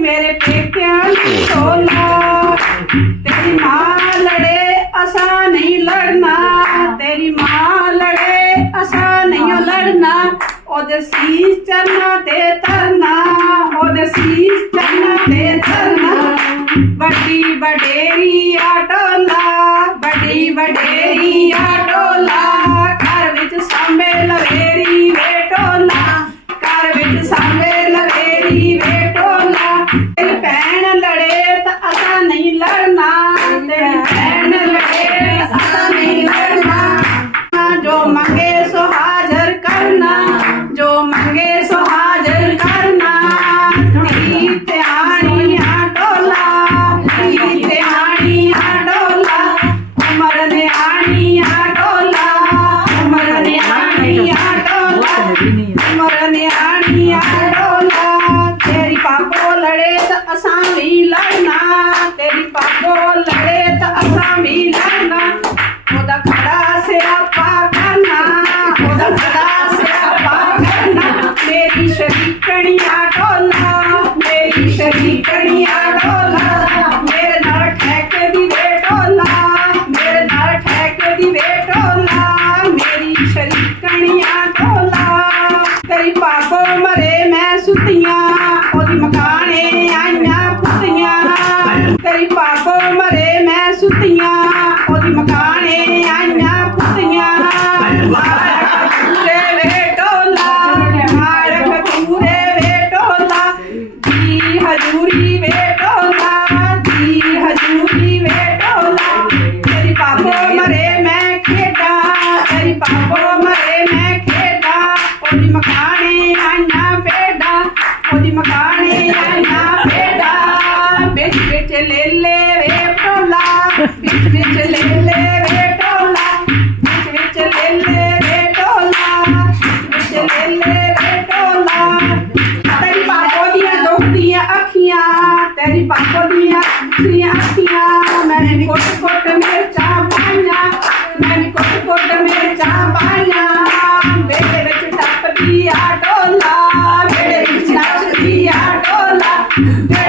मेरे पेकियाँ तेरी माँ लड़े, असा नहीं लड़ना। तेरी माँ लड़े, असा नहीं लड़ना। ओद सीस चरना ते तरना। ओद सीस चरना ते तरना। बड़ी बडेरी आटोला बड़ी बडेरी आटोला मरनियाणिया डोला, तेरी लड़े त असां बि लड़ना, तेरी पापो लड़े त असां बि खड़ा से अपा करना खड़ा ਤੇਰੀ ਪਾਪੋ ਮਰੇ ਮੈਂ ਸੁਤੀਆਂ ਉਹਦੀ ਮਕਾਨੇ ਆਈਆਂ ਕੁੱਤੀਆਂ ਤੇਰੀ ਪਾਪੋ ਮਰੇ ਮੈਂ ਸੁਤੀਆਂ ਉਹਦੀ ਮਕਾਨੇ ਆਈਆਂ ਕੁੱਤੀਆਂ ਮਾਰਕ ਪੂਰੇ ਵੇ ਟੋਲਾ ਮਾਰਕ ਪੂਰੇ ਵੇ ਟੋਲਾ ਜੀ ਹਜੂਰੀ ਵੇ ਟੋਲਾ ਜੀ ਹਜੂਰੀ ਵੇ ਟੋਲਾ ਤੇਰੀ ਪਾਪੋ ਮਰੇ ਮੈਂ ਖੇਡਾਂ ਤੇਰੀ ਪਾਪੋ मेरी पापोदिया दिया दिया मैंने कोट कोट में चाबाया मैंने कोट कोट में चाबाया मेरे बेटे रच टप दिया डोला, मेरे रच टप दिया डोला